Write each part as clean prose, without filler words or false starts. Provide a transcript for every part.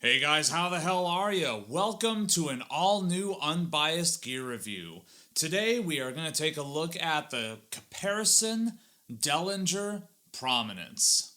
Hey guys, how the hell are you? Welcome to an all-new unbiased gear review. Today we are going to take a look at the Caparison Dellinger Prominence.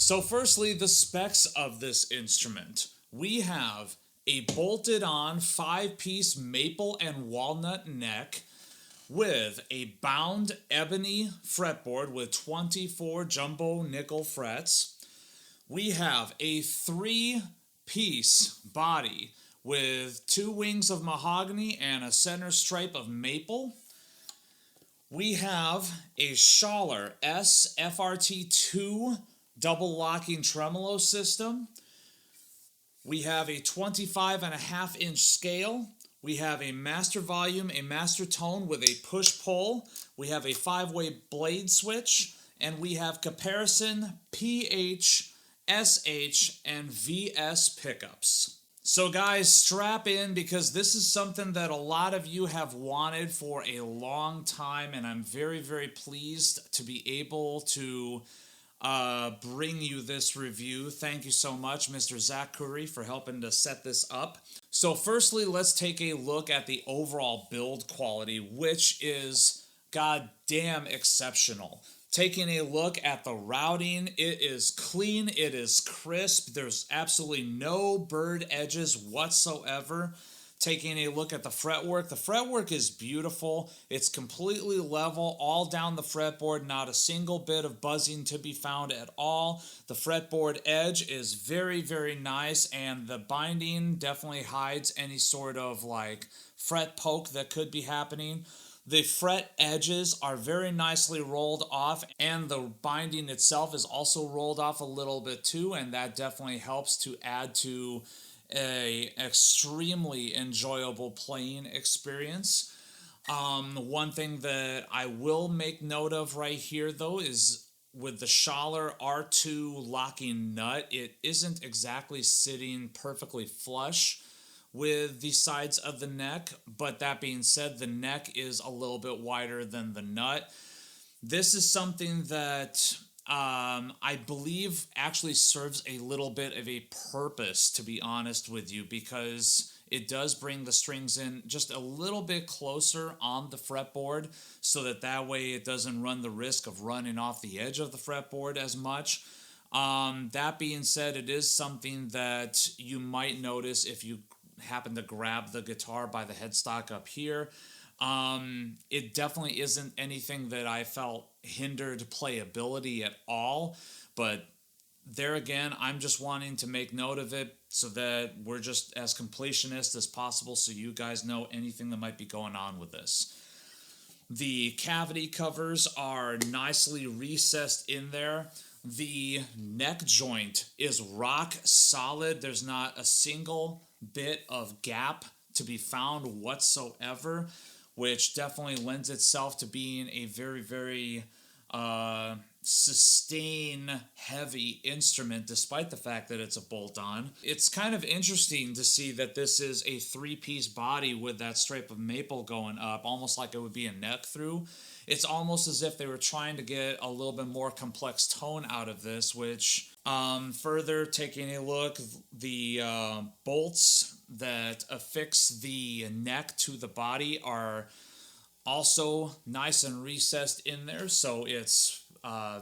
So firstly, the specs of this instrument. We have a bolted on 5-piece maple and walnut neck with a bound ebony fretboard with 24 jumbo nickel frets. We have a 3-piece body with 2 wings of mahogany and a center stripe of maple. We have a Schaller S-FRT II double locking tremolo system. We have a 25.5-inch scale. We have a master volume, a master tone with a push-pull. We have a 5-way blade switch. And we have Caparison PH, SH, and VS pickups. So guys, strap in because this is something that a lot of you have wanted for a long time, and I'm very, very pleased to be able to bring you this review. Thank you so much, Mr. Zach Curry, for helping to set this up. So firstly, let's take a look at the overall build quality, which is goddamn exceptional. Taking a look at the routing, it is clean, it is crisp, there's absolutely no bird edges whatsoever. Taking a look at the fretwork is beautiful. It's completely level all down the fretboard, not a single bit of buzzing to be found at all. The fretboard edge is very, very nice, and the binding definitely hides any sort of like fret poke that could be happening. The fret edges are very nicely rolled off, and the binding itself is also rolled off a little bit too, and that definitely helps to add to a extremely enjoyable playing experience. One thing that I will make note of right here though is with the Schaller R2 locking nut, it isn't exactly sitting perfectly flush with the sides of the neck, but that being said, the neck is a little bit wider than the nut. This is something that I believe actually serves a little bit of a purpose, to be honest with you, because it does bring the strings in just a little bit closer on the fretboard so that way it doesn't run the risk of running off the edge of the fretboard as much. That being said, it is something that you might notice if you happen to grab the guitar by the headstock up here. It definitely isn't anything that I felt hindered playability at all, but there again, I'm just wanting to make note of it so that we're just as completionist as possible so you guys know anything that might be going on with this. The cavity covers are nicely recessed in there. The neck joint is rock solid. There's not a single bit of gap to be found whatsoever, which definitely lends itself to being a very, very sustain heavy instrument despite the fact that it's a bolt-on. It's kind of interesting to see that this is a 3-piece body with that stripe of maple going up, almost like it would be a neck through. It's almost as if they were trying to get a little bit more complex tone out of this, which further taking a look, the bolts that affix the neck to the body are also nice and recessed in there, so it's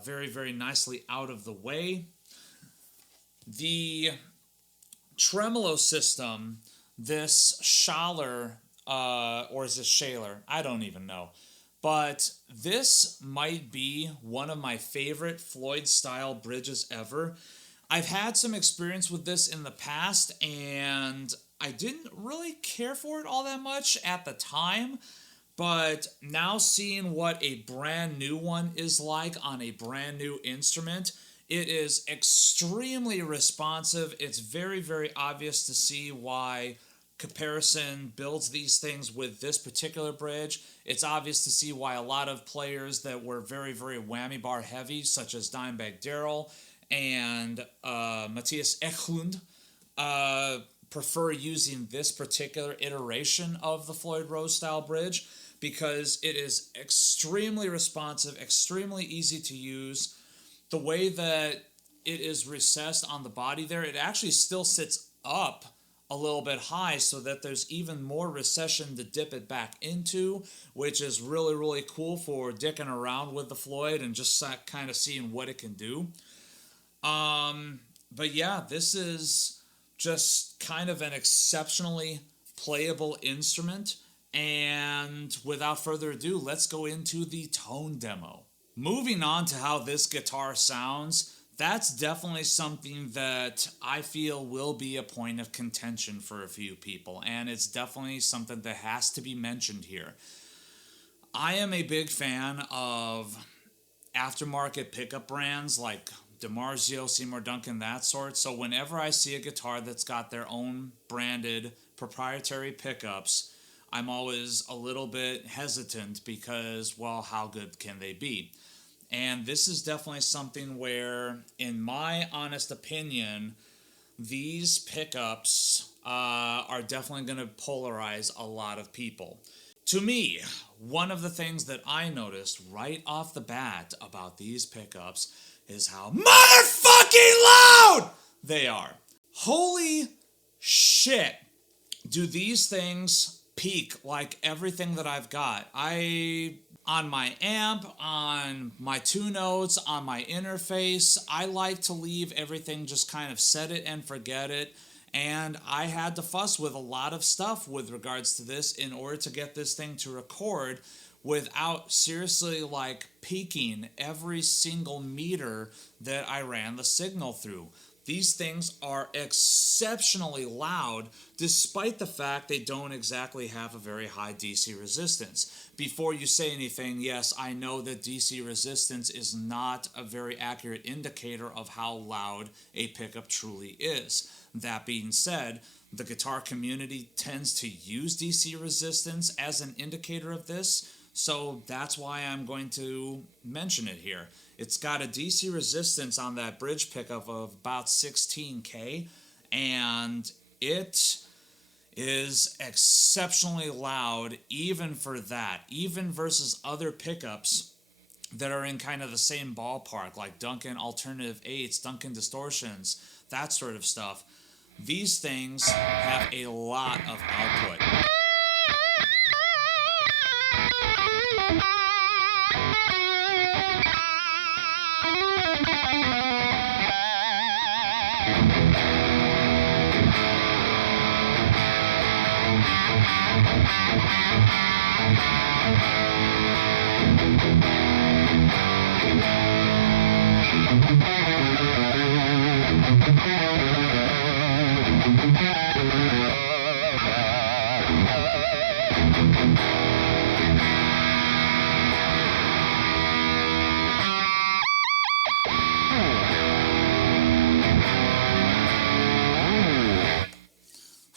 very, very nicely out of the way. The tremolo system, this Schaller, or is this Schaller? I don't even know. But this might be one of my favorite Floyd-style bridges ever. I've had some experience with this in the past, and I didn't really care for it all that much at the time. But now seeing what a brand new one is like on a brand new instrument, it is extremely responsive. It's very, very obvious to see why Caparison builds these things with this particular bridge. It's obvious to see why a lot of players that were very, very whammy bar heavy, such as Dimebag Darrell and Matthias Eklund, prefer using this particular iteration of the Floyd Rose style bridge, because it is extremely responsive, extremely easy to use. The way that it is recessed on the body there, it actually still sits up a little bit high so that there's even more recession to dip it back into, which is really, really cool for dicking around with the Floyd and just kind of seeing what it can do. But yeah, this is just kind of an exceptionally playable instrument. And without further ado, let's go into the tone demo. Moving on to how this guitar sounds, that's definitely something that I feel will be a point of contention for a few people, and it's definitely something that has to be mentioned here. I am a big fan of aftermarket pickup brands like DiMarzio, Seymour Duncan, that sort, so whenever I see a guitar that's got their own branded proprietary pickups, I'm always a little bit hesitant because, well, how good can they be? And this is definitely something where, in my honest opinion, these pickups are definitely going to polarize a lot of people. To me, one of the things that I noticed right off the bat about these pickups is how motherfucking loud they are. Holy shit, do these things peak like everything that I've got. On my amp, on my two notes, on my interface, I like to leave everything just kind of set it and forget it. And I had to fuss with a lot of stuff with regards to this in order to get this thing to record without seriously like peaking every single meter that I ran the signal through. These things are exceptionally loud, despite the fact they don't exactly have a very high DC resistance. Before you say anything, yes, I know that DC resistance is not a very accurate indicator of how loud a pickup truly is. That being said, the guitar community tends to use DC resistance as an indicator of this, so that's why I'm going to mention it here. It's got a DC resistance on that bridge pickup of about 16K, and it is exceptionally loud even for that, even versus other pickups that are in kind of the same ballpark, like Duncan Alternative 8s, Duncan Distortions, that sort of stuff. These things have a lot of output.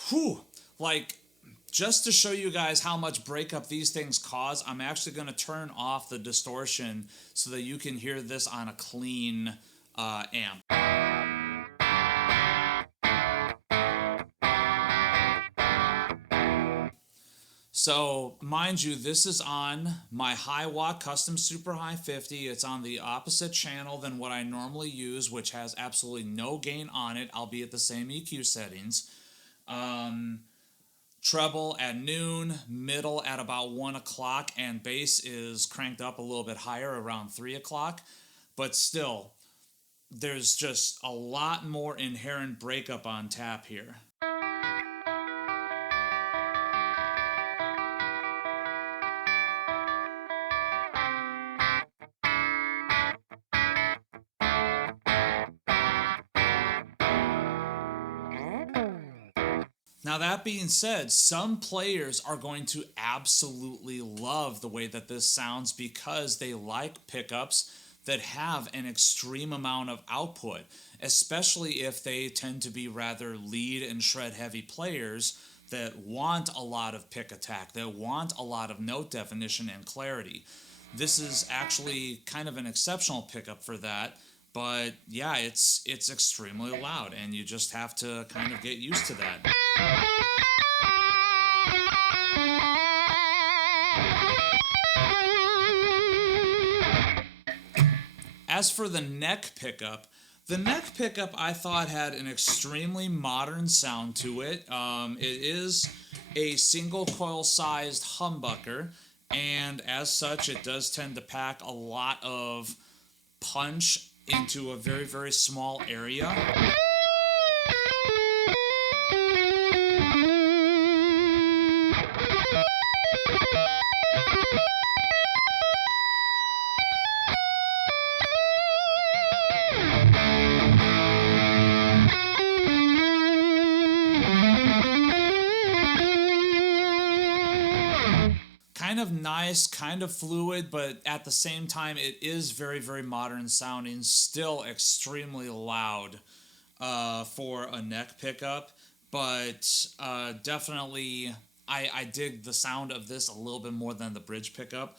Whew, like, just to show you guys how much breakup these things cause, I'm actually going to turn off the distortion so that you can hear this on a clean amp. So, mind you, this is on my high watt custom super high 50. It's on the opposite channel than what I normally use, which has absolutely no gain on it, albeit the same EQ settings. Treble at noon, middle at about 1 o'clock, and bass is cranked up a little bit higher around 3 o'clock. But still, there's just a lot more inherent breakup on tap here. Now, that being said, some players are going to absolutely love the way that this sounds because they like pickups that have an extreme amount of output, especially if they tend to be rather lead and shred heavy players that want a lot of pick attack, that want a lot of note definition and clarity. This is actually kind of an exceptional pickup for that. But yeah, it's extremely loud, and you just have to kind of get used to that. As for the neck pickup I thought had an extremely modern sound to it. It is a single coil sized humbucker, and as such it does tend to pack a lot of punch into a very, very small area. Kind of nice, kind of fluid, but at the same time it is very, very modern sounding, still extremely loud for a neck pickup, but definitely I dig the sound of this a little bit more than the bridge pickup.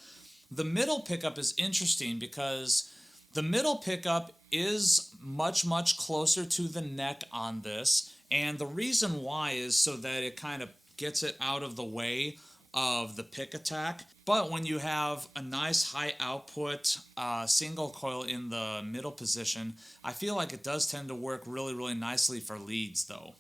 The middle pickup is interesting because the middle pickup is much, much closer to the neck on this, and the reason why is so that it kind of gets it out of the way of the pick attack. But when you have a nice high output single coil in the middle position, I feel like it does tend to work really, really nicely for leads though.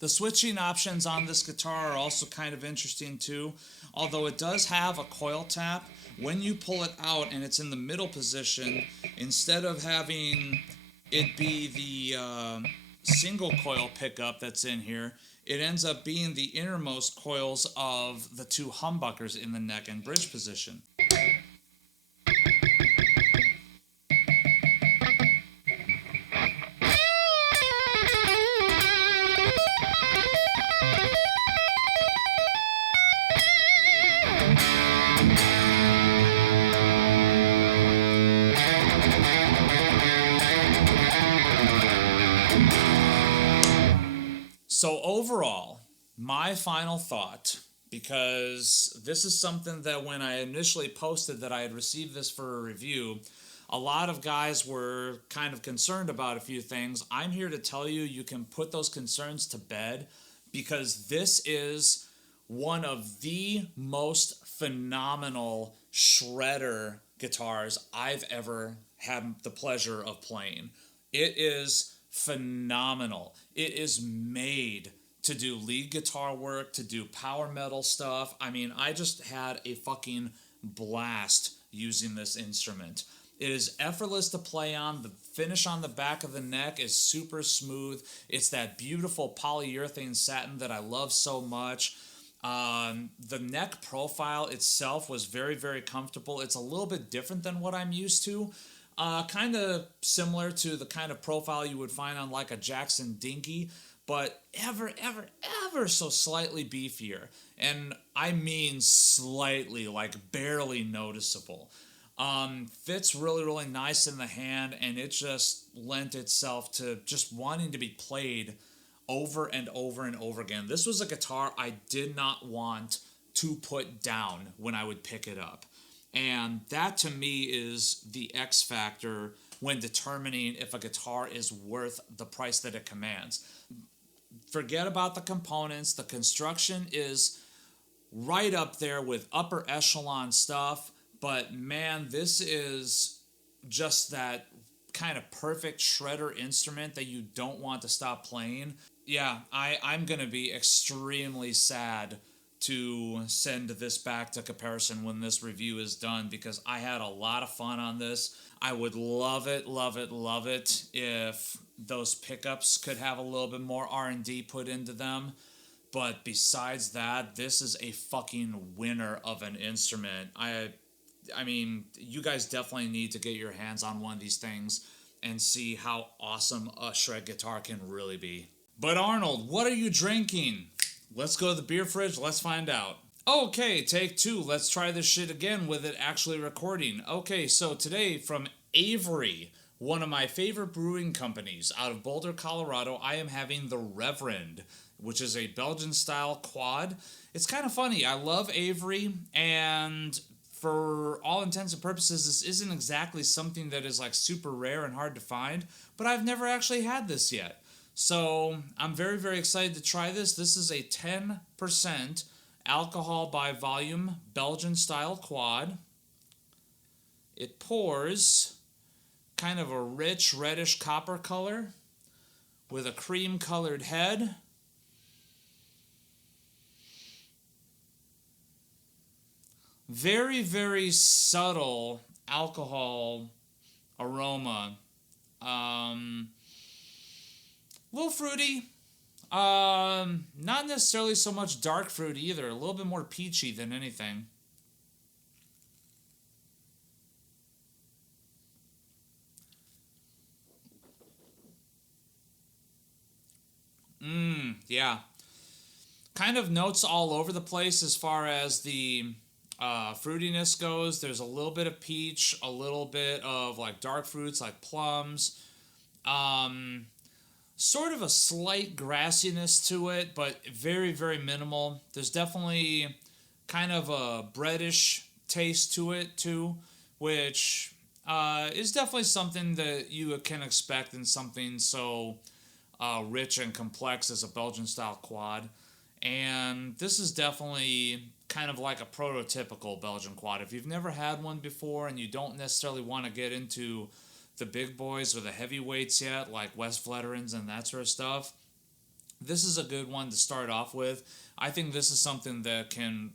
The switching options on this guitar are also kind of interesting too. Although it does have a coil tap, when you pull it out and it's in the middle position, instead of having it be the single coil pickup that's in here, it ends up being the innermost coils of the two humbuckers in the neck and bridge position. So overall, my final thought, because this is something that when I initially posted that I had received this for a review, a lot of guys were kind of concerned about a few things. I'm here to tell you, you can put those concerns to bed because this is one of the most phenomenal shredder guitars I've ever had the pleasure of playing. It is phenomenal. It is made to do lead guitar work, to do power metal stuff. I mean, I just had a fucking blast using this instrument. It is effortless to play on. The finish on the back of the neck is super smooth. It's that beautiful polyurethane satin that I love so much. The neck profile itself was very, very comfortable. It's a little bit different than what I'm used to. Kind of similar to the kind of profile you would find on like a Jackson Dinky, but ever so slightly beefier. And I mean slightly, like barely noticeable. Fits really, really nice in the hand, and it just lent itself to just wanting to be played over and over and over again. This was a guitar I did not want to put down when I would pick it up. And that to me is the X factor when determining if a guitar is worth the price that it commands. Forget about the components. The construction is right up there with upper echelon stuff. But man, this is just that kind of perfect shredder instrument that you don't want to stop playing. Yeah, I'm going to be extremely sad to send this back to Caparison when this review is done, because I had a lot of fun on this. I would love it if those pickups could have a little bit more R&D put into them. But besides that, this is a fucking winner of an instrument. I mean, you guys definitely need to get your hands on one of these things and see how awesome a shred guitar can really be. But Arnold, what are you drinking? Let's go to the beer fridge, let's find out. Okay, take two. Let's try this shit again with it actually recording. Okay, so today from Avery, one of my favorite brewing companies out of Boulder, Colorado, I am having the Reverend, which is a Belgian-style quad. It's kind of funny. I love Avery, and for all intents and purposes, this isn't exactly something that is like super rare and hard to find, but I've never actually had this yet. So I'm very, very excited to try this. This is a 10% alcohol by volume Belgian-style quad. It pours kind of a rich reddish copper color with a cream-colored head. Very, very subtle alcohol aroma. A little fruity. Not necessarily so much dark fruit either. A little bit more peachy than anything. Yeah. Kind of notes all over the place as far as the fruitiness goes. There's a little bit of peach, a little bit of like dark fruits like plums. Sort of a slight grassiness to it, but very, very minimal. There's definitely kind of a breadish taste to it too, which is definitely something that you can expect in something so rich and complex as a Belgian-style quad. And this is definitely kind of like a prototypical Belgian quad. If you've never had one before and you don't necessarily want to get into the big boys or the heavyweights yet, like West Veterans and that sort of stuff, this is a good one to start off with. I think this is something that can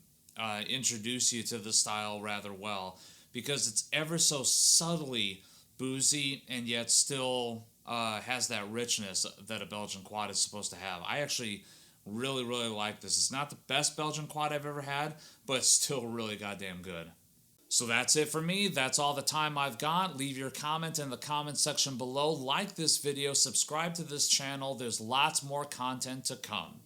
introduce you to the style rather well, because it's ever so subtly boozy and yet still has that richness that a Belgian quad is supposed to have. I actually really, really like this. It's not the best Belgian quad I've ever had, but it's still really goddamn good. So that's it for me. That's all the time I've got. Leave your comment in the comment section below. Like this video. Subscribe to this channel. There's lots more content to come.